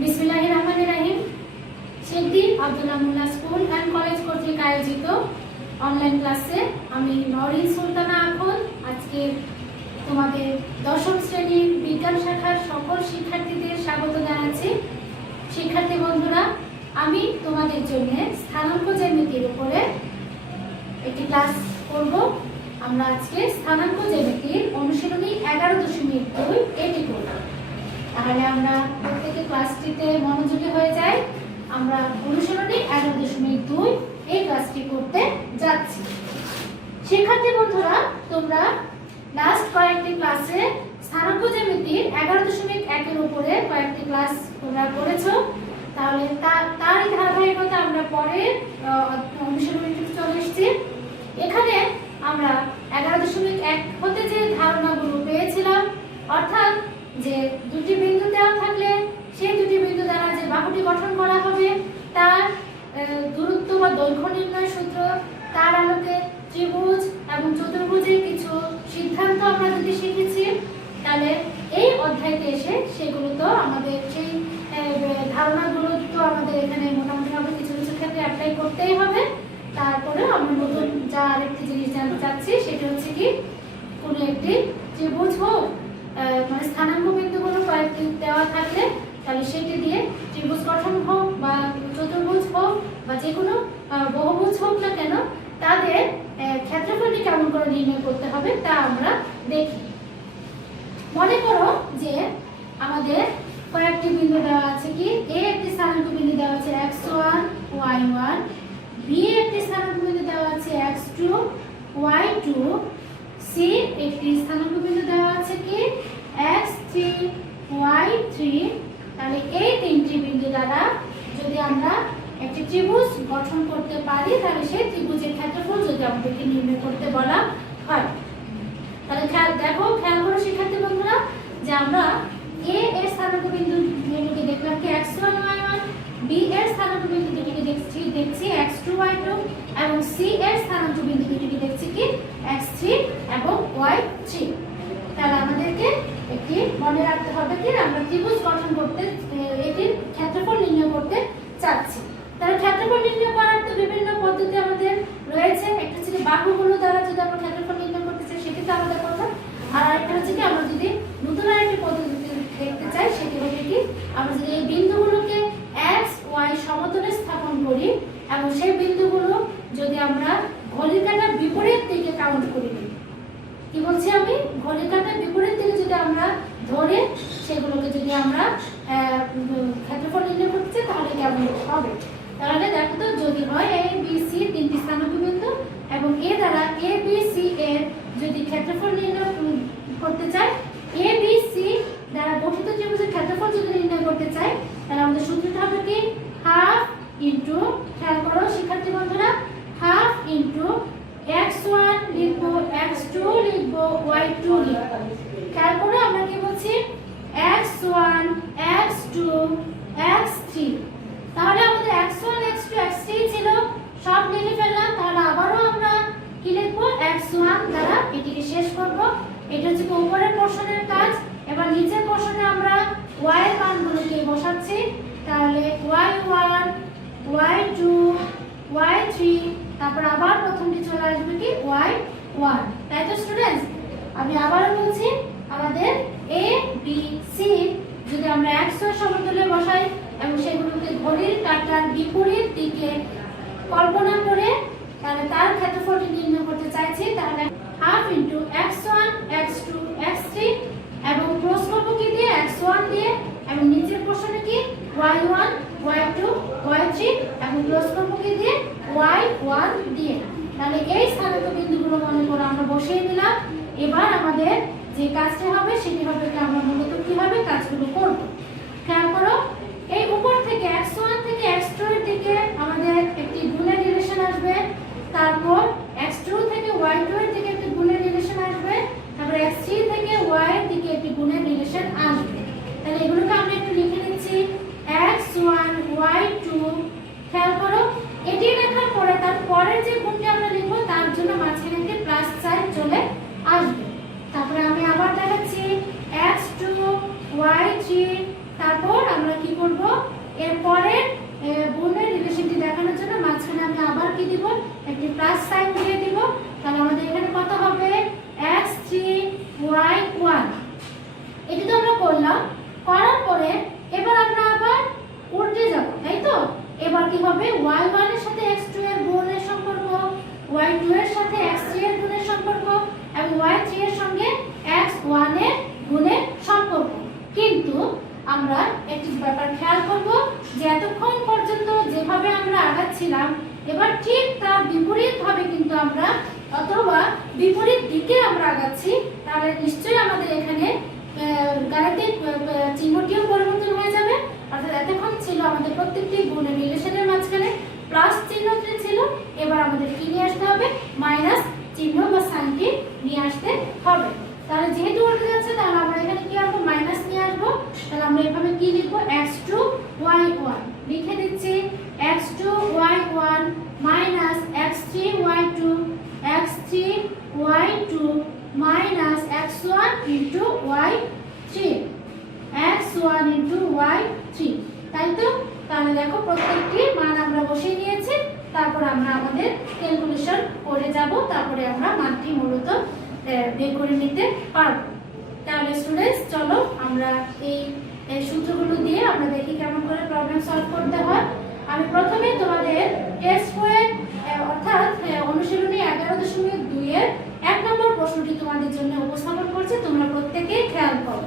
বিসমিল্লাহির রহমানির রহিম। শেখদি Abdullah Munna school and college কর্তৃক আয়োজিত অনলাইন ক্লাসে আমি নরিন সুলতানা আখল আজকে তোমাদের দশম শ্রেণীর বিজ্ঞান শাখার সকল শিক্ষার্থীদের স্বাগত জানাচ্ছি। শিক্ষার্থী বন্ধুরা, আমি তোমাদের জন্য স্থানাঙ্ক জ্যামিতির উপরে একটি ক্লাস করব। আমরা আজকে স্থানাঙ্ক জ্যামিতির অনুশীলনী 11.2 এটি করব। তাহলে আমরা প্রত্যেকে ক্লাসটিতে মনোযোগী হয়ে যাই। আমরা অনুশীলনী 11.2 এই ক্লাসটি করতে যাচ্ছি। শিক্ষার্থী বন্ধুরা, তোমরা লাস্ট কয়েকটি ক্লাসে স্থানাঙ্ক জ্যামিতির 11.1 এর উপরে কয়েকটি ক্লাস তোমরা করেছো। তাহলে তারই ধারাবাহিকতা আমরা পরে অনুশীলনীতে চলে এসেছি। এখানে আমরা 11.1 হতে যে ধারণাগুলো পেয়েছিলাম, অর্থাৎ যে দুটি বিন্দু দেওয়া থাকলে সেই দুটি বিন্দু দ্বারা যে বাহুটি গঠন করা হবে তার দূরত্ব বা দৈর্ঘ্য নির্ণয় সূত্র, তার আলোকে ত্রিভুজ এবং চতুর্ভুজের কিছু সিদ্ধান্ত আমরা যদি শিখেছি, তাহলে এই অধ্যায়তে এসে সেগুলো তো আমাদের সেই ধারণাগুলো তো আমাদের এখানে মোটামুটিভাবে কিছু কিছু ক্ষেত্রে অ্যাপ্লাই করতেই হবে। তারপরে আমরা নতুন যা আরেকটি জিনিস জানতে চাচ্ছি সেটা হচ্ছে কি, কোনো একটি ত্রিভুজ হোক মানে স্থানাঙ্ক বিন্দুগুলো কয়েকটি দেওয়া থাকলে তাহলে সেটি দিয়ে ত্রিভুজ গঠন হোক বা চতুর্ভুজ হোক বা যে কোনো বহুভুজ হোক না কেন, তাদের ক্ষেত্রফলটি কেমন করে নির্ণয় করতে হবে তা আমরা দেখি। মনে করো যে আমাদের কয়েকটি বিন্দু দেওয়া আছে, কি এ একটি স্থানাঙ্ক বিন্দু দেওয়া আছে x1 y1, বি একটি স্থানাঙ্ক বিন্দু দেওয়া আছে x2 y2, সি একটি স্থানাঙ্ক বিন্দু দেওয়া আছে কি x3 y3। তাহলে এই তিনটি বিন্দু দ্বারা যদি আমরা একটি ত্রিভুজ গঠন করতে পারি, তাহলে সেই ত্রিভুজের ক্ষেত্রফল যদি আমাদেরকে নির্ণয় করতে বলা হয়, তাহলে খেয়াল করো শিক্ষার্থী বন্ধুরা, যে আমরা এ এর স্থানাঙ্ক বিন্দু দুটিকে দেখলাম কি x1 y1, বি এর স্থানাঙ্ক বিন্দু দুটিকে দেখছি x2 y2 এবং সি এর স্থানাঙ্ক বিন্দু দুটিকে দেখছি কি x3 এবং y3। তাহলে আমাদেরকে একটি মনে রাখতে হবে কি, আমরা ত্রিভুজ গঠন করতে এটির ক্ষেত্রফল নির্ণয় করতে চাচ্ছি। তাহলে ক্ষেত্রফল নির্ণয় করার তো বিভিন্ন পদ্ধতি আমাদের রয়েছে। একটা হচ্ছে বাহুগুলো দ্বারা যদি আমরা ক্ষেত্রফল নির্ণয় করতে চাই সেটি তো আমাদের কথা, আর আরেকটা হচ্ছে কি, আমরা যদি নতুন আরেকটি পদ্ধতি দেখতে চাই সেটি হচ্ছে কি, আমরা যদি এই বিন্দুগুলোকে x y সমতলে স্থাপন করি এবং সেই বিন্দুগুলো যদি আমরা ঘড়ির কাঁটার বিপরীত দিকে কাউন্ট করি, কি বলছি আমি, ঘড়ির কাঁটার বিপরীত দিকে যদি আমরা ধরে সেগুলোকে যদি আমরা ক্ষেত্রফল নির্ণয় করতে চাই তাহলে কেমন হবে। তাহলে দেখো তো, যদি হয় a b c তিনটি স্থানাঙ্ক বিন্দু এবং এ দ্বারা a b c এর যদি ক্ষেত্রফল নির্ণয় করতে চাই, a b c দ্বারা গঠিত ত্রিভুজের ক্ষেত্রফল যদি নির্ণয় করতে চাই, তাহলে আমাদের সূত্রটা হবে কি হাফ ইনটু, খেয়াল করো শিক্ষার্থী বন্ধুরা, হাফ ইনটু x1 লিখবো, x2 লিখবো, y2 লিখবো। খেয়াল করো আমরা কি বলছি, x1 x2 x3। তাহলে আমাদের x1 x2 x3 ছিল, সব লিখে ফেললাম। তাহলে আবারও আমরা কি লিখবো, x1 দ্বারা এটিকে শেষ করব। এটা হচ্ছে উপরের পোরশনের কাজ। এবার নিচের পোরশনে আমরা y এর মানগুলোকে বসাচ্ছি। তাহলে y1 y2 y3, তারপর আবার প্রথমটি চলে আসবে কি y1। তাই তো স্টুডেন্টস, আমি আবারও বলছি, আমাদের a b c যদি আমরা xy সমতলে বসাই এবং সেগুলোকে ঘড়ির কাঁটার বিপরীত দিকে কল্পনা করে তাহলে তার ক্ষেত্রফলটি নির্ণয় করতে চাইছি, তাহলে half into x1 x2 x3 এবং ক্রস করব কি দিয়ে, x1 দিয়ে, এবং নিচের পোরশনে কি y1 y2 y3 এবং ক্রস করব কি দিয়ে y1 দিয়ে। তাহলে এই স্থানাঙ্ক বিন্দুগুলো মনে করে আমরা বসিয়ে দিলাম। এবার আমাদের যে কাজটি হবে সেটি হবে কি, আমরা মূলত কিভাবে কাজগুলো করব। খেয়াল করো, এই উপর থেকে x1 থেকে x2 এর দিকে আমাদের একটি গুণের রিলেশন আসবে, তারপর x2 থেকে y2 এর দিকে একটি গুণের রিলেশন আসবে, তারপর x3 থেকে y এর দিকে একটি গুণের রিলেশন আসবে। তাহলে এগুলোকে আমরা একটু লিখে নিচ্ছি, x1 y2। খেয়াল করো, এটি লেখার পরে তার পরের যে গুণটি আমরা লিখবো তার জন্য মাঝখানে একটি প্লাস সাইন চলে আসবে। তারপরে আমি আবার দেখাচ্ছি এরপরে গুণের রিলেশনটি দেখানোর জন্য মাঝখানে আমি আবার কি দিব, একটি প্লাস সাইন দিয়ে দিব। তাহলে আমাদের এখানে কত হবে, x3y1। এটি তো আমরা করলাম, করার পরে এবার আমরা আবার উল্টে যাব, তাই তো। এবার কি হবে, y1 এর সাথে x2 এর গুণের সম্পর্ক, y2 এর সাথে x3 এর গুণের সম্পর্ক এবং y3 এর সঙ্গে x1 এর গুণের সম্পর্ক। কিন্তু আমরা একটি ব্যাপার খেয়াল করব যে এতক্ষণ পর্যন্ত যেভাবে আমরা আগাচ্ছিলাম এবার ঠিক তার বিপরীত ভাবে কিন্তু আমরা অথবা বিপরীত দিকে আমরা আগাচ্ছি। তাহলে নিশ্চয়ই আমাদের এখানে গাণিতিক চিহ্নটিও পরিবর্তন হয়ে যাবে। অর্থাৎ এতক্ষণ ছিল আমাদের প্রত্যেকটি গুণের রিলেশনের মাঝখানে প্লাস চিহ্নটি ছিল, এবার আমাদের কি নিয়ে আসতে হবে, মাইনাস চিহ্ন বা সাইনটি নিয়ে আসতে হবে। তাহলে যেহেতু উল্টে যাচ্ছে তাহলে আমরা এখানে কি আসবো, মাইনাস নিয়ে আসবো। তাহলে আমরা এভাবে কি লিখবো, x2y1 লিখে দিচ্ছি, x2y1 minus x3y2 x3y2 minus x1 into y3 x1 into y3, তাই তো। তাহলে দেখো প্রত্যেকটি মান আমরা বসিয়ে নিয়েছি, তারপর আমরা আমাদের ক্যালকুলেশন করে যাব, তারপরে আমরা মানটি মূলত বের করে নিতে পারবো। তাহলে স্টুডেন্টস চলো আমরা এই সূত্রগুলো দিয়ে আমরা দেখি কেমন করে প্রবলেম সলভ করতে হয়। আমি প্রথমে তোমাদের টেস্ট বইয়ের অর্থাৎ অনুশীলনী 11.2 এর 1 নম্বর প্রশ্নটি তোমাদের জন্য উপস্থাপন করছি, তোমরা প্রত্যেকেই খেয়াল করো।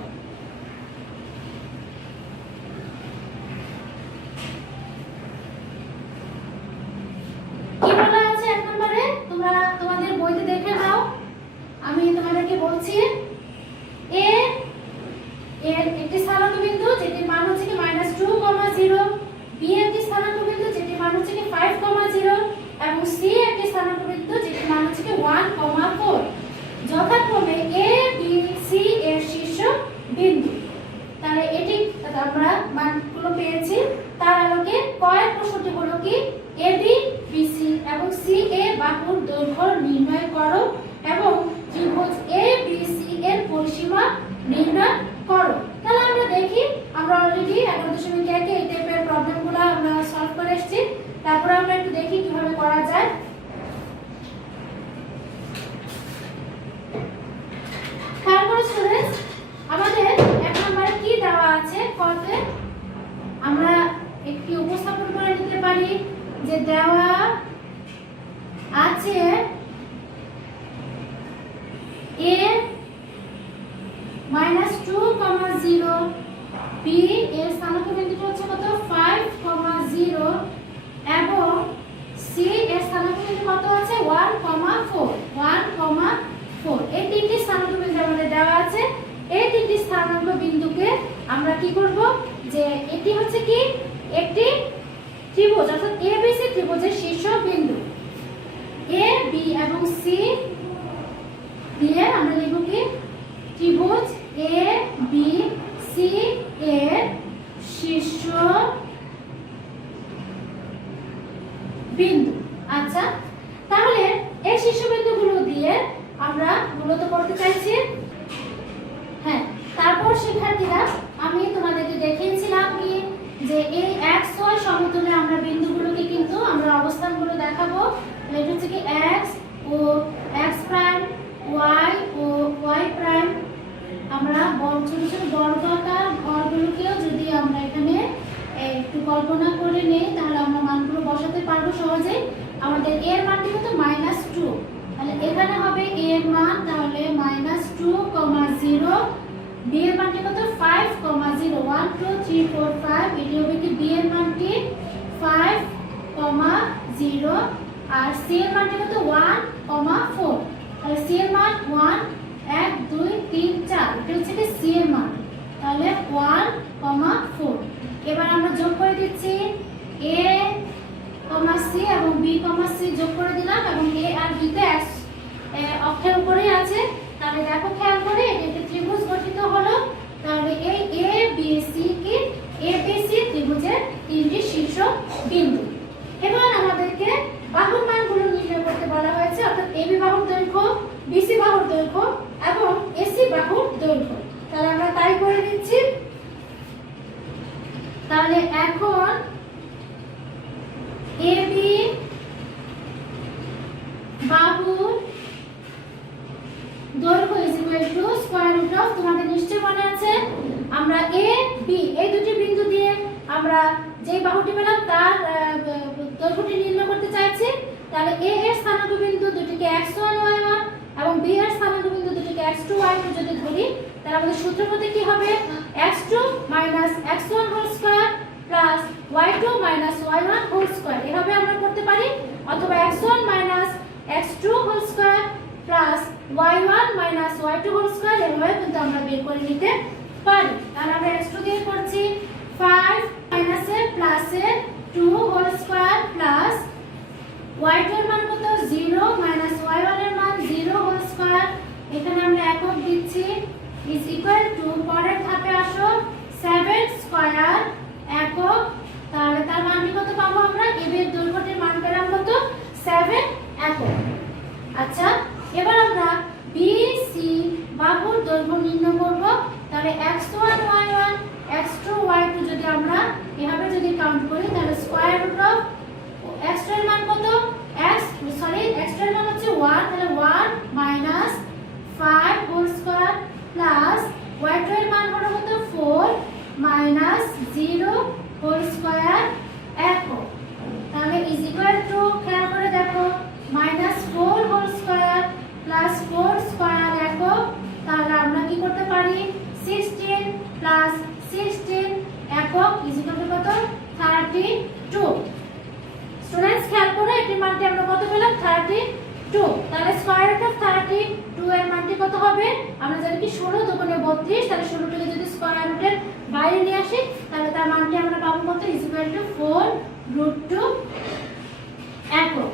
কি বলা আছে 1 নম্বরে, তোমরা তোমাদের বইতে দেখে নাও। আমি তোমাদেরকে বলছি a এর একটি স্থানাঙ্ক বিন্দু যেটির মান হচ্ছে কি -2,0, b এর একটি স্থানাঙ্ক বিন্দু যেটির মান হচ্ছে কি 5,0 এবং c একটি স্থানাঙ্ক বিন্দু যেটির মান হচ্ছে কি 1,4, যথাক্রমে a b c এর শীর্ষ বিন্দু। তাহলে এটি আমরা মানগুলো পেয়েছি। তার আলোকে কয়ের প্রশ্নটি হলো কি, ab bc এবং ca বাহুর দৈর্ঘ্য নির্ণয় করো এবং ত্রিভুজ abc এর পরিসীমা নির্ণয় করো। তাহলে আমরা দেখি, আমরা অলরেডি 11.1 এই টাইপের প্রবলেমগুলো আমরা সলভ করে এসেছি। তারপর আমরা একটু দেখি কিভাবে করা যায়। তারপর স্টুডেন্টস আমাদের 1 নম্বরে কি দেওয়া আছে করতে আমরা একটি উপস্থাপন করে নিতে পারি যে দেওয়া আছে a -2,0, b এর স্থানাঙ্ক বিন্দুটি হচ্ছে কত 5,0 এবং c এর স্থানাঙ্ক বিন্দু কত আছে 1,4। এই তিনটি স্থানাঙ্ক বিন্দু আমাদের দেওয়া আছে। এই তিনটি স্থানাঙ্ক বিন্দুকে আমরা কি করব, যে এটি হচ্ছে কি একটি ত্রিভুজ অর্থাৎ ABC ত্রিভুজের শীর্ষ বিন্দু। a b এবং c দিয়ে আমরা লিখব কি ত্রিভুজ a b c এর শীর্ষ বিন্দু। আচ্ছা, তাহলে এই শীর্ষবিন্দুগুলো দিয়ে আমরা মূলত করতে চাইছি। হ্যাঁ, তারপর শিক্ষার্থীরা আমি তোমাদেরকে দেখিয়েছিলাম কি যে এই xy সমতলে আমরা বিন্দুগুলোকে কিন্তু আমরা অবস্থানগুলো দেখাবো। এটা হচ্ছে কি x ও x প্রাইম, y ও y প্রাইম। আমরা ছোট ছোট বর্গাকার ঘরগুলোকেও যদি আমরা এখানে একটু কল্পনা করে নেই তাহলে আমরা মানগুলো বসাতে পারবো সহজেই। আমাদের a এর মানটি কত -2, তাহলে এখানে হবে a এর মান তাহলে -2,0, b এর মানটি কত 5,0, 1 2 3 4 5, এটি হবে কি b এর মানটি 5,0 আর c এর মানটি কত 1,4, তাহলে c এর মান 1 1 2 3 4, এটা হচ্ছে কি c এর মান, তাহলে 1,4। এবার আমরা যোগ করে দিচ্ছি a, c এবং b, c যোগ করে দিলাম এবং a আর b তে অক্ষের উপরেই আছে। তাহলে দেখো খেয়াল করে এটা ত্রিভুজ গঠিত হলো। তাহলে এই a b c কি abc ত্রিভুজের তিনটি শীর্ষ বিন্দু। এবার আমাদেরকে বাহুর মানগুলো নির্ণয় করতে বলা হয়েছে, অর্থাৎ ab বাহুর দৈর্ঘ্য, bc বাহুর দৈর্ঘ্য এবং ac বাহুর দৈর্ঘ্য। তাহলে আমরা তাই করে দিচ্ছি। তাহলে এখন আমরা যে বাহুটি পেলাম তার দৈর্ঘ্যটি নির্ণয় করতে চাইছি, তাহলে a এর স্থানাঙ্ক বিন্দু দুটিকে x1 y1 এবং b এর স্থানাঙ্ক বিন্দু দুটিকে x2 y2 যদি ধরি, তাহলে আমাদের সূত্র মতে কি হবে x2 x1 whole square plus y2 y1 whole square, এভাবে আমরা করতে পারি। অথবা x1 x2 whole square plus y1 y2 whole square, এভাবে কিন্তু আমরা বের করে নিতে পারি। তাহলে আমরা x2 দিয়ে করছি 5 মাইনাস এর প্লাস এর 2 হোল স্কয়ার প্লাস y2 এর মান কত 0 মাইনাস y1 এর মান 0 হোল স্কয়ার, এখানে আমরা একক দিচ্ছি ইজ ইকুয়াল টু পরের ধাপে আসো 7 স্কয়ার একক। তাহলে তার মানটি কত পাবো আমরা, এর দৈর্ঘ্যটির মান পেলাম কত 7 একক। আচ্ছা, এবার আমরা BC বাহুর দৈর্ঘ্য নির্ণয় করব। তাহলে x1 y1 x2 y2 যদি আমরা এভাবে যদি কাউন্ট করি, তাহলে স্কয়ার রুট অফ x এর মান কত x এর মান হচ্ছে 1, তাহলে 1 minus 5 whole square plus y2 এর মান হলো কত 4 মাইনাস 0 হোল স্কয়ার একক। তাহলে ইজ ইকুয়াল টু খেয়াল করে দেখো -4 হোল স্কয়ার প্লাস 4 স্কয়ার একক। তাহলে আমরা কি করতে পারি 16 প্লাস 16 একক ইজ ইকুয়াল টু কত 32। স্টুডেন্টস খেয়াল করো এটির মানটি আমরা কত পেলাম 32। তাহলে স্কয়ার রুট অফ 32 এর মানটি কত হবে, আমরা জানি কি 16 দুগুণে 32, তাহলে 16 টাকে যদি স্কয়ার রুটের বাইরে নিয়ে আসি তাহলে তার মানটি আমরা পাবো কত ইজ ইকুয়াল টু 4√2 একক।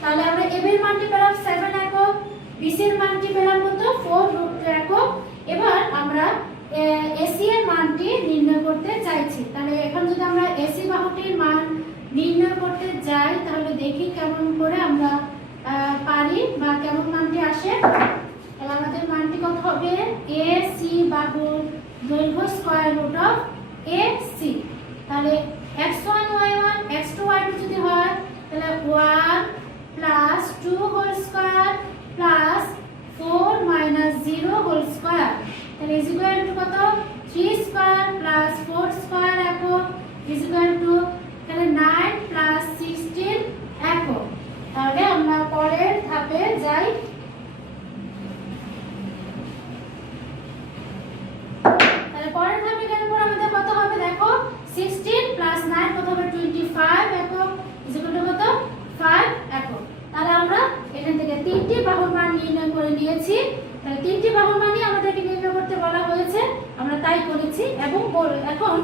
তাহলে আমরা এব এর মানটি পেলাম 7 একক, বিসি এর মানটি পেলাম কত 4√2 একক। এবার আমরা এসি এর মানটি নির্ণয় করতে চাইছি। তাহলে এখন যদি আমরা এসি বাহুটির মান নির্ণয় করতে যাই, তাহলে দেখি কেমন করে আমরা পারি বা কেমন মানটি আসে। তাহলে আমাদের মানটি কত হবে এসি বাহুর দৈর্ঘ্য স্কয়ার রুট অফ এসি। তাহলে x1 y1 x2 y2 যদি হয় তাহলে 1 plus 2 whole square plus 4 minus 0 whole square, তাহলে ইজ ইকুয়াল টু কত 3 স্কয়ার প্লাস 4 স্কয়ার একক ইজ ইকুয়াল টু তাহলে 9 প্লাস 16 একক। তাহলে আমরা পরের ধাপে যাই। তাহলে পরের ধাপে গেলে পর আমাদের কত হবে দেখো 16 প্লাস 9 কত হবে 25 একক ইজ ইকুয়াল টু কত 5 একক। তাহলে আমরা এখান থেকে তিনটি বাহুর মান নির্ণয় করে নিয়েছি। তাহলে তিনটি বাহুর মানই আমাদেরকে নির্ণয় করতে বলা হয়েছে, আমরা তাই করেছি। এবং এখন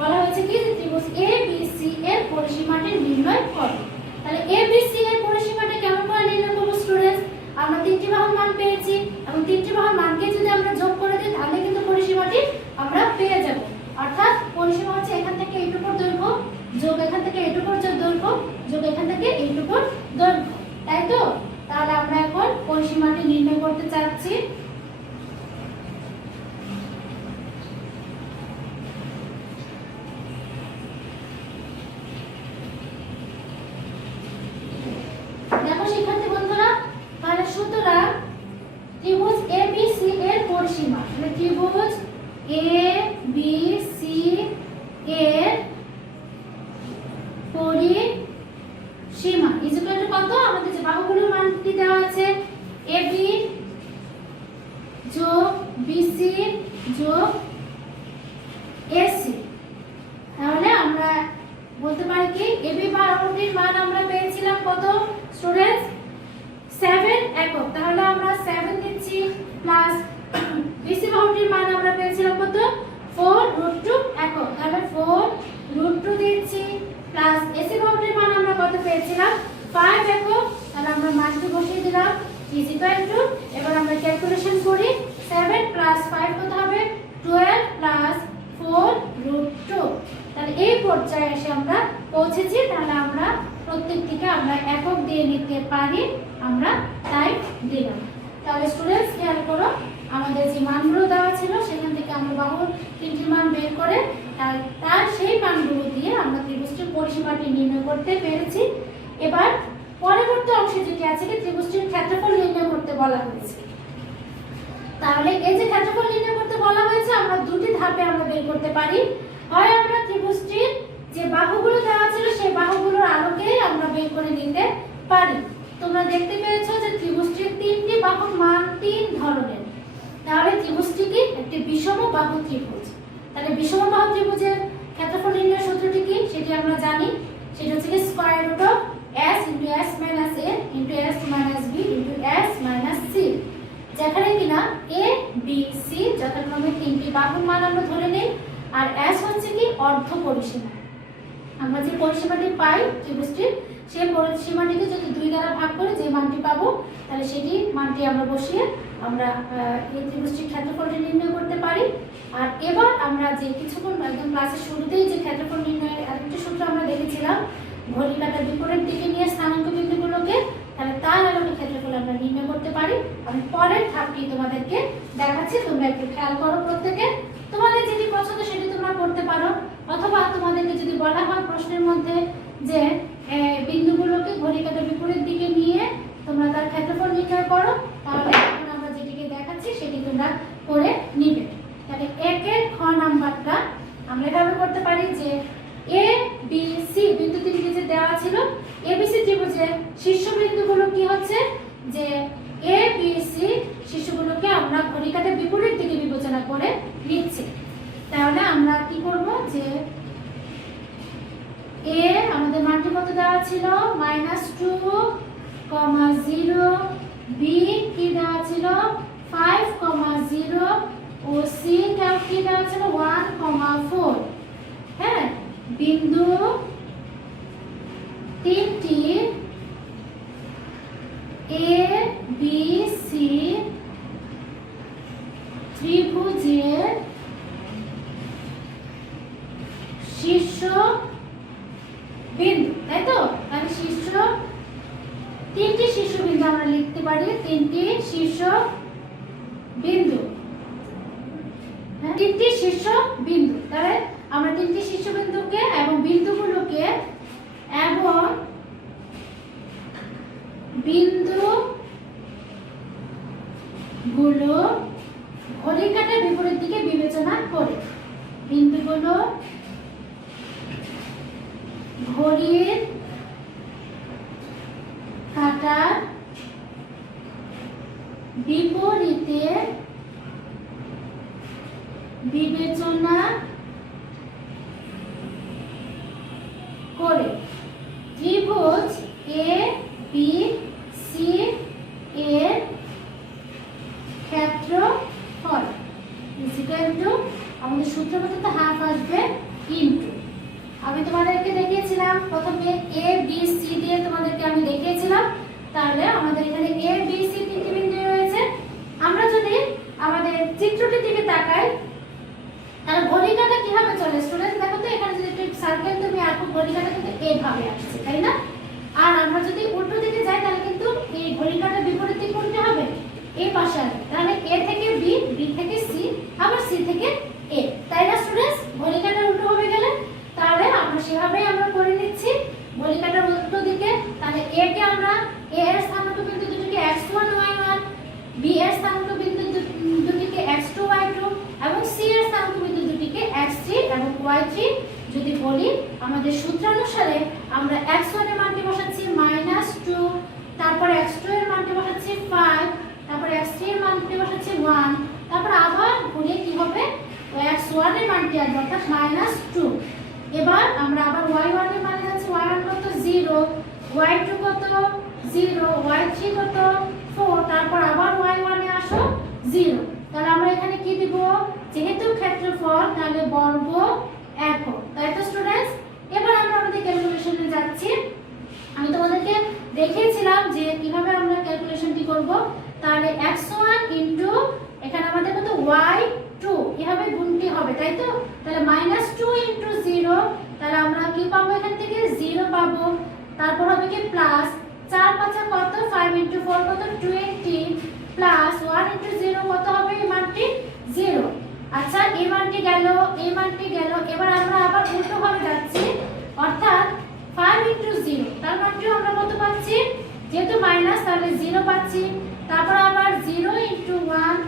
বলা হয়েছে কি যে ত্রিভুজ ABC এর পরিসীমাটি নির্ণয় করো। তাহলে ABC এর পরিসীমাটি কেমন করে নির্ণয় করব স্টুডেন্টস, আমরা তিনটি বাহুর মান পেয়েছি এবং তিনটি বাহুর মানকে যদি আমরা যোগ করে দিই তাহলে কিন্তু পরিসীমাটি আমরা পেয়ে যাব। অর্থাৎ পরিসীমা হচ্ছে এখান থেকে এইটুকুর দৈর্ঘ্য যোগ এখান থেকে এইটুকুর দৈর্ঘ্য যোগ এখান থেকে এইটুকুর দৈর্ঘ্য, তাই তো? তাহলে আমরা এখন পরিসীমাটি নির্ণয় করতে চাচ্ছি। দেখো শিক্ষার্থী বন্ধুরা, তাহলে সুতরাং ত্রিভুজ ABC এর পরিসীমা, মানে ত্রিভুজ ABC এর পরিসীমা ইজ ইকুয়াল টু কত, আমাদের যে বাহুগুলোর মানটি দেওয়া আছে AB যোগ BC যোগ AC। তাহলে আমরা বলতে পারি কি AB বাহুটির মান আমরা পেয়েছিলাম কত স্টুডেন্টস 7 একক। তাহলে আমরা 7 দিচ্ছি প্লাস BC বাহুটির মান আমরা পেয়েছিলাম কত 4√2 একক। তাহলে 4√2 দিচ্ছি প্লাস AC বাহুটির মান আমরা কত পেয়েছিলাম 5 একক। তাহলে আমরা মানটি বসিয়ে দিলাম ইজ ইকুয়াল টু, এবার আমরা ক্যালকুলেশন করি 7 প্লাস 5 কত হবে 12 প্লাস 4√2। তাহলে এই পর্যায়ে এসে আমরা পৌঁছেছি। তাহলে আমরা প্রত্যেকটিকে আমরা একক দিয়ে নিতে পারি, আমরা তাই দিলাম। তাহলে স্টুডেন্টস খেয়াল করো আমাদের যে মানগুলো দেওয়া ছিল সেখান থেকে আমরা বাহুর তিনটি মান বের করে তার সেই মানগুলো দিয়ে আমরা ত্রিভুজটির পরিসীমাটি নির্ণয় করতে পেরেছি। এবার পরবর্তী অংশে যেটি আছে কি ত্রিভুজটির ক্ষেত্রফল নির্ণয় করতে বলা হয়েছে। তাহলে এই যে ক্ষেত্রফল নির্ণয় করতে বলা হয়েছে আমরা দুটি ধাপে আমরা বের করতে পারি। হয় আমরা ত্রিভুজটির যে বাহুগুলো দেওয়া ছিল সেই বাহুগুলোর আলোকে আমরা বের করে নিতে পারি। তোমরা দেখতে পেয়েছো যে ত্রিভুজটির তিনটি বাহুর মান 3 ধরনের। তাহলে ত্রিভুজটি কি? একটি বিষম বাহু ত্রিভুজ। তাহলে বিষম বাহু ত্রিভুজের ক্ষেত্রফল নির্ণয়ের সূত্রটি কি সেটি আমরা জানি। সেটা হচ্ছে কি square root of s * s - a * s - b * s - c, যেখানে কিনা a b c যথাক্রমে তিনটি বাহুর মান আমরা ধরে নেই, আর s হচ্ছে কি অর্ধ পরিসীমা। আমরা যে পরিসীমাটি পাই ত্রিভুজটির সেই পরিসীমাটিকে যদি 2 দ্বারা ভাগ করে যে মানটি পাবো, তাহলে সেটি মানটি আমরা বসিয়ে আমরা এই ত্রিভুজটির ক্ষেত্রফলটি নির্ণয় করতে পারি। আর এবার আমরা যে কিছুক্ষণ একদম ক্লাসের শুরুতেই যে ক্ষেত্রফল নির্ণয়ের আরেকটি সূত্র আমরা দেখেছিলাম, ঘড়ি কাঁটার বিপরীত দিকে নিয়ে স্থানাঙ্ক বিন্দুগুলোকে, তাহলে তার আলোকে ক্ষেত্রফল আমরা নির্ণয় করতে পারি। আমি পরের ধাপটি তোমাদেরকে দেখাচ্ছি, তোমরা একটু খেয়াল করো প্রত্যেকে। তোমাদের যেটি পছন্দ সেটি তোমরা করতে পারো, অথবা তোমাদেরকে যদি বলা হয় প্রশ্নের মধ্যে যে বিন্দুগুলোকে ঘড়ি কাঁটার বিপরীত দিকে নিয়ে তোমরা তার ক্ষেত্রফল নির্ণয় করো, তাহলে এখন আমরা যেটিকে দেখাচ্ছি সেটি তোমরা করে নিবে। তাহলে 1 এর খ নাম্বারটা আমরা এভাবে করতে পারি যে এ বি সি বিন্দু তিনটি যে দেওয়া ছিল, এবিসি ত্রিভুজের শীর্ষবিন্দুগুলো কি হচ্ছে যে এ বি সি শীর্ষগুলোকে আমরা ঘড়ি কাঁটার বিপরীত দিকে বিবেচনা করে নিচ্ছি। তাহলে আমরা কি করব যে এ আমাদের মানটি কত দেওয়া ছিল -2, 0, বি কি দেওয়া ছিল 5, 0 ও সি কি দেওয়া ছিল 1, 4। হ্যাঁ, বিন্দু তিনটি এ বি সি ত্রিভুজের শীর্ষ বিন্দু, তাই তো? তাহলে তিনটি শীর্ষ বিন্দু আমরা লিখতে পারি, তিনটি শীর্ষ বিন্দু। তিনটি শীর্ষ বিন্দু, তাহলে আমরা তিনটি শীর্ষ বিন্দুকে এবং বিন্দুগুলোকে ঘড়ি কাঁটার বিপরীত দিকে বিবেচনা করে, বিন্দুগুলো ঘড়ির কাঁটার বিপরীতে বিবেচনা করে ত্রিভুজ এ বি সি এর ক্ষেত্রফল আমাদের সূত্র মতো তো হাফ আসবে ইনটু, আমি তোমাদেরকে দেখিয়েছিলাম প্রথমে এ বি সি দিয়ে তোমাদেরকে আমি দেখিয়েছিলাম। তাহলে আমাদের এখানে এ বি সি তিনটি বিন্দু রয়েছে। আমরা যদি আমাদের চিত্রটির দিকে তাকাই, তাহলে ঘড়ি কাঁটা কিভাবে চলে স্টুডেন্ট? দেখো তো, এখানে যদি একটু সার্কেল তুমি আঁকো, ঘড়ি কাঁটা কিন্তু এইভাবে আসছে, তাই না? আর আমরা যদি উল্টো দিকে যাই, তাহলে কিন্তু এই ঘড়ি কাঁটার বিপরীত দিকে কোনটা হবে? এই পাশে আসবে। তাহলে এ থেকে বি, বি থেকে সি, আবার সি থেকে এ, তাই না স্টুডেন্টস? ঘড়ি কাঁটার উল্টো হবে গেলে, তাহলে আমরা সেভাবেই আমরা করে নিচ্ছি ঘড়ি কাঁটার উল্টো দিকে। তাহলে এ কে আমরা এ এর স্থানাঙ্ক বিন্দু দুটিকে x1 y1, বি এর স্থানাঙ্ক বিন্দু দুটিকে x2 y2 এবং সি এর স্থানাঙ্ক বিন্দু দুটিকে x3 এবং y3 যদি বলি, আমাদের সূত্রানুসারে আমরা x1 এর মানটি বসাচ্ছি -2, তারপর x2 এর মানটি বসাচ্ছি 5, তারপর x3 এর মানটি বসাচ্ছি 1, তারপর আবার ঘুরে কি হবে x1 এর মানটি আসবে অর্থাৎ -2। এবার আমরা আবার y1 এর মানে যাচ্ছি, y1 কত 0, y2 কত 0, y3 কত 4, তারপর আবার y1 এ আসো 0। তাহলে আমরা এখানে কি দিব? যেহেতু ক্ষেত্রফল, তাহলে বর্গ একক, তাই তো স্টুডেন্টস? এবার আমরা আমাদের ক্যালকুলেশনে যাচ্ছি। আমি তোমাদেরকে দেখিয়েছিলাম যে কিভাবে আমরা ক্যালকুলেশনটি করব। তাহলে x1 ইনটু এখানে আমাদের কত y2 এভাবে গুণটি হবে, তাই তো? তাহলে -2 ইনটু 0, তাহলে আমরা কি পাবো? এখান থেকে 0 পাবো। তারপর হবে কি প্লাস 4 5 কত 5 ইনটু 4 কত 20 প্লাস 1 ইনটু 0 কত হবে? এই মানটি 0। আচ্ছা, এই মানটি গেল, এই মানটি গেল। এবার আমরা আবার উল্টো ভাবে যাচ্ছি, অর্থাৎ 5 ইনটু 0 তার মানটিও আমরা কত পাচ্ছি? যেহেতু মাইনাস, তাহলে 0 পাচ্ছি। তারপর আবার 0 ইনটু 1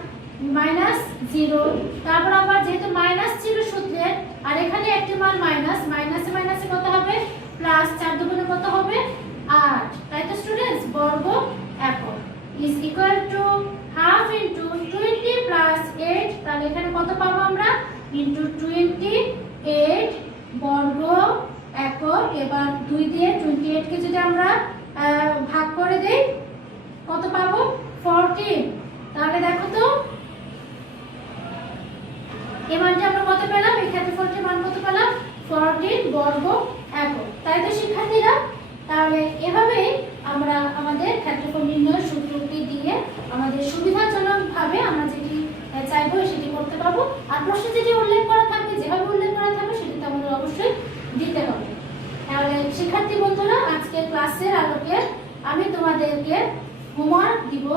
-0, তারপর আবার যেহেতু মাইনাস ছিল সূত্রে আর এখানে একটি মান সমান মাইনাস, মাইনাসে মাইনাসে কত হবে প্লাস, 4 দুগুণে কত হবে 8, তাই তো স্টুডেন্টস? বর্গ একক is equal to half into 20 plus 8, তাহলে এখানে কত পাবো আমরা ইনটু 28 বর্গ একক। এবার 2 দিয়ে 28 কে যদি আমরা ভাগ করে দেই কত পাবো 14, তাহলে দেখো তো এই মানটা আমরা কত পেলাম, এই ক্ষেত্রফলটির মান কত পেলাম 14 বর্গ একক, তাই তো শিক্ষার্থীরা? তাহলে এভাবেই আমরা আমাদের ক্ষেত্রফল নির্ণয়ের সূত্রটি দিয়ে আমাদের সুবিধাজনকভাবে আমরা যেটি চাইবো সেটি করতে পারবো। আর প্রশ্নে যেটি উল্লেখ করা থাকবে, যেভাবে উল্লেখ করা থাকবে সেটি তো আমাদের অবশ্যই দিতে হবে। তাহলে শিক্ষার্থী বন্ধুরা, আজকে ক্লাসের আলোকে আমি তোমাদেরকে হোমওয়ার্ক দিব।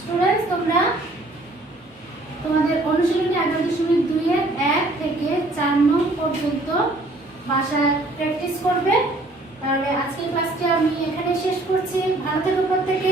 স্টুডেন্টস, তোমরা তোমাদের অনুশীলনী 11.2 এর 1 থেকে 4 নং পর্যন্ত বাসায় প্র্যাকটিস করবে। তাহলে আজকের ক্লাসটি আমি এখানে শেষ করছি। ভালো থেকো প্রত্যেকে।